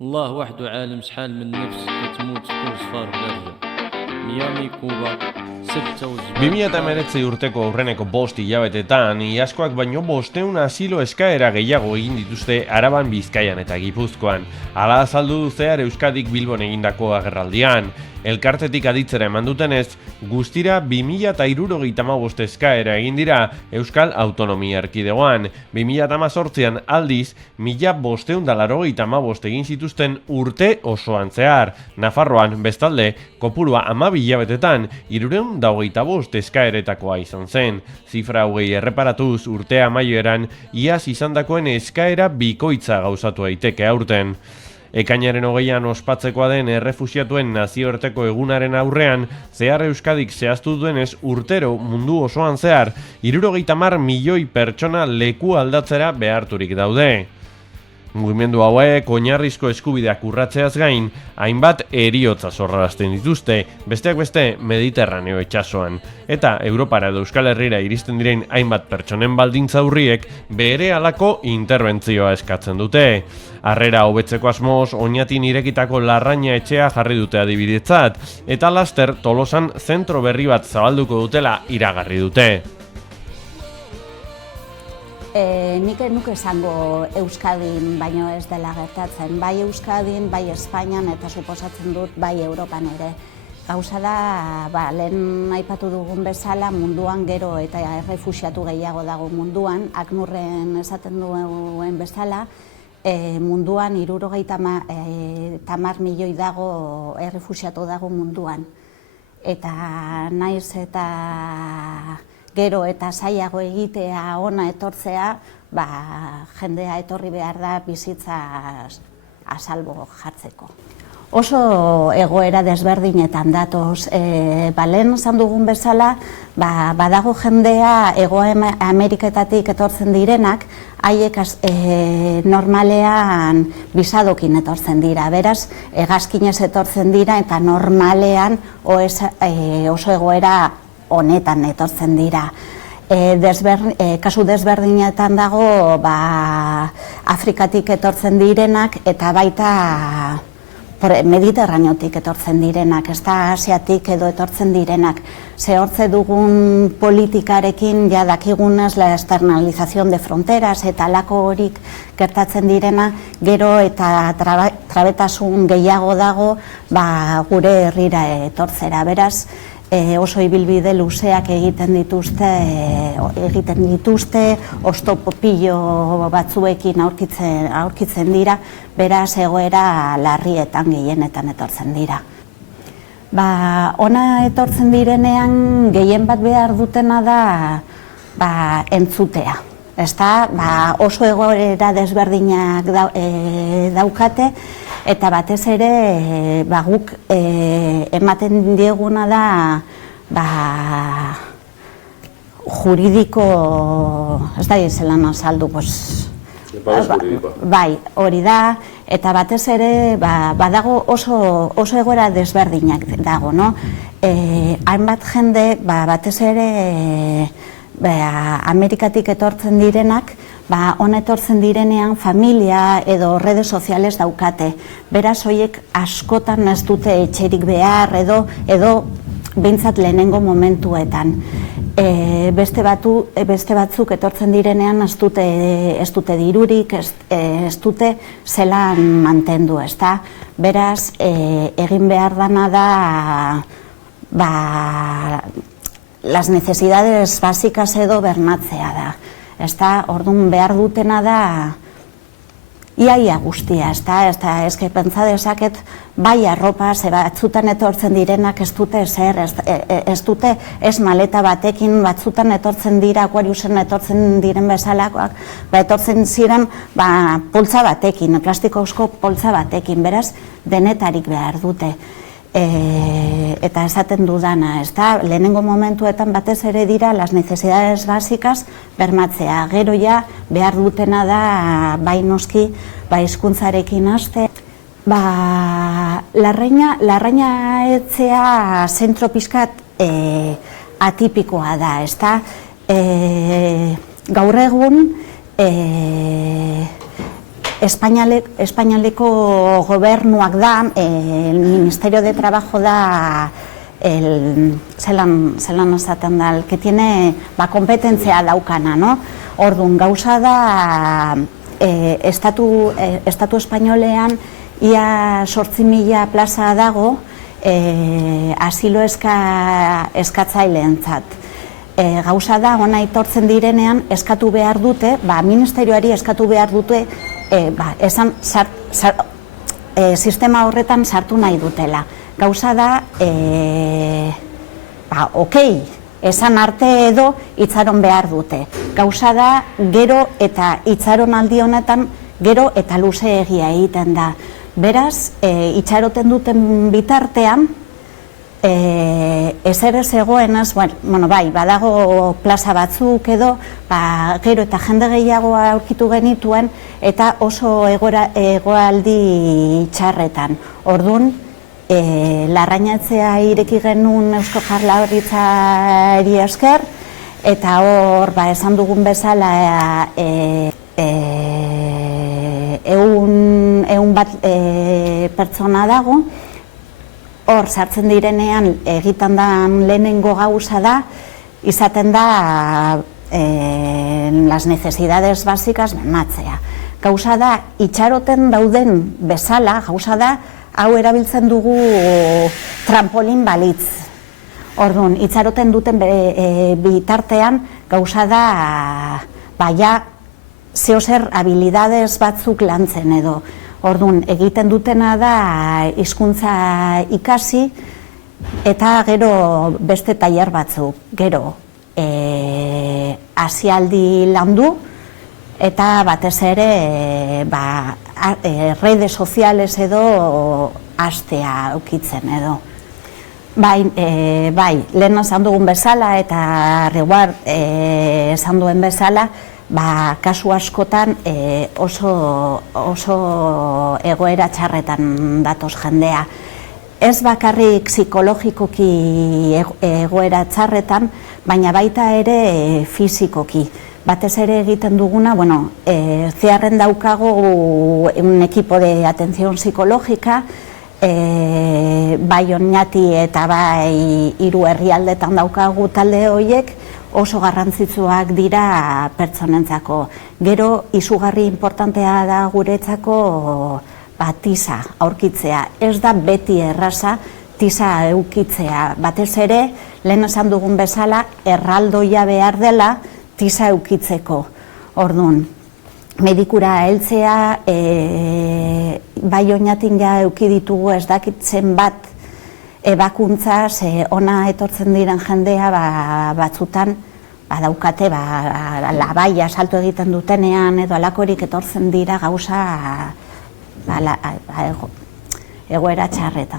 الله وحده عالم شحال من نفس كتموت في كل صفار بارجة. ميامي كوبا 2019 urteko aurreneko 5 hilabetetan, iazkoak baino 500 asilo eskaera gehiago egin dituzte Araban, Bizkaian eta Gipuzkoan. Hala azaldu du Zehar Euskadik Bilbon egindako agerraldian. Elkartetik aditzera eman dutenez, guztira 2075 eskaera egin dira Euskal Autonomia Erkidegoan. 2018an aldiz, 1585 egin zituzten urte osoan zehar. Nafarroan, bestalde, kopurua 12 hilabetetan, 325 eskaeretakoa izan zen. Zifra hogei erreparatuz urtea amaieran, iaz izandakoen eskaera bikoitza gauzatu daiteke aurten. Ekainaren 20an ospatzekoa den errefuxiatuen nazioarteko egunaren aurrean, Zehar Euskadik zehaztu duenez urtero mundu osoan zehar 70 milioi pertsona leku aldatzera beharturik daude. Mugimendu hauek oinarrizko eskubideak urratzeaz gain, hainbat heriotza sorrarazten dituzte, besteak beste Mediterraneo itsasoan. Eta Europara edo Euskal Herrira iristen diren hainbat pertsonen baldintza urriek berehalako interbentzioa eskatzen dute. Harrera hobetzeko asmoz, Oñatin irekitako Larraina etxea jarri dute adibidetzat, eta laster Tolosan zentro berri bat zabalduko dutela iragarri dute. Nik nuke esango Euskadin baino ez dela gertatzen, bai Euskadin, bai Espainian eta suposatzen dut bai Europan ere. Gauza da, lehen aipatu dugun bezala munduan gero eta errefuxiatu gehiago dago munduan, Aknurren esaten duen bezala, munduan 70 milioi dago errefuxiatu dago munduan. Eta naiz eta gero eta zailago egitea ona etortzea, jendea etorri behar da bizitza asalbo jartzeko. Oso egoera desberdinetan datoz, lehen esan dugun bezala, badago jendea Hego Ameriketatik etortzen direnak, haiek normalean bisadokin etortzen dira, beraz, hegazkinez etortzen dira eta normalean oso egoera honetan etortzen dira. Kasu desberdinetan dago Afrikatik etortzen direnak eta baita Mediterraneotik etortzen direnak, ez da Asiatik edo etortzen direnak. Zehortze dugun politikarekin ja dakigunez la externalización de fronteras eta alako horik gertatzen direna, gero eta trabetasun gehiago dago gure herrira etortzera. Beraz, oso ibilbide luzeak egiten dituzte, oztopo pilo batzuekin aurkitzen dira, beraz egoera larrietan gehienetan etortzen dira. Ona etortzen direnean gehien bat behar dutena da entzutea. Oso egoera desberdinak daukate, eta batez ere guk ematen dieguna da juridiko, ez da zelan azaldu, bai, hori da, eta batez ere badago oso egoera desberdinak dago, no? Hainbat jende batez ere Amerikatik etortzen direnak, hona etortzen direnean familia edo redes soziales daukate. Beraz, horiek askotan ez dute etxerik behar edo behintzat lehenengo momentuetan. Beste batzuk etortzen direnean ez dute dirurik, ez dute zelan mantendu, ezta? Beraz, egin behar dana da las necesidades básicas edo bermatzea da. Orduan behar dutena da iaia guztia, eske pentsa dezaket bai arropa, ze batzutan etortzen direnak ez dute ezer, ez dute ez maleta batekin, batzutan etortzen dira, Aquariusen etortzen diren bezalakoak, etortzen ziren poltza batekin, plastikozko poltza batekin, beraz denetarik behar dute. Eta esaten dudana, lehenengo momentuetan batez ere dira las necesidades básicas bermatzea. Gero ja behar dutena da bai noski hizkuntzarekin haste. Larraina etxea zentro pixkat atipikoa da, gaur egun Espainoleko gobernuak da, el Ministerio de Trabajo da, zelan esaten da, que tiene kompetentzia daukana, no? Orduan, gauza da, estatu espainolean ia 8.000 plaza dago asilo eskatzaileentzat. Gauza da, ona etortzen direnean, eskatu behar dute, ministerioari eskatu behar dute, sistema horretan sartu nahi dutela. Gauza da, okei, esan arte edo itxaron behar dute. Gauza da, gero eta itxaron aldi honetan, gero eta luze egia egiten da. Beraz, itxaroten duten bitartean, ezer ez egoenaz, bai, badago plaza batzuk edo, gero eta jende gehiago aurkitu genituen, eta oso egoaldi txarretan. Orduan, larrainatzea ireki genuen Eusko Jaurlaritzari esker, eta hor, esan dugun bezala, ehun bat pertsona dago, hor sartzen direnean egiten da lehenengo gauza da, izaten da las necesidades básicas bermatzea. Gauza da, itxaroten dauden bezala, gauza da, hau erabiltzen dugu trampolin balitz. Orduan, itxaroten duten bitartean, gauza da, zeozer habilidades batzuk lantzen edo. Orduan, egiten dutena da hizkuntza ikasi eta gero beste tailer batzuk. Gero, asialdi landu eta batez ere redes soziales edo hastea ukitzen edo. Bai, lehen esan dugun bezala eta Reward esan duen bezala, kasu askotan oso egoera txarretan datoz jendea. Ez bakarrik psikologikoki egoera txarretan, baina baita ere fizikoki. Batez ere egiten duguna, zeharren daukago un equipo de atención psicológica, bai Oñati eta bai 3 herrialdetan daukagu talde horiek, oso garrantzitsuak dira pertsonentzako. Gero, izugarri importantea da guretzako tisa aurkitzea. Ez da beti erraza tisa eukitzea. Batez ere, lehen esan dugun bezala, erraldoia behar dela tisa eukitzeko. Orduan, medikura heltzea, bai Oñatin ja euki ditugu ez dakitzen bat ebakuntza, ona etortzen diren jendea batzutan daukate labaia salto egiten dutenean edo alakorik etortzen dira gauza egoera txarretan.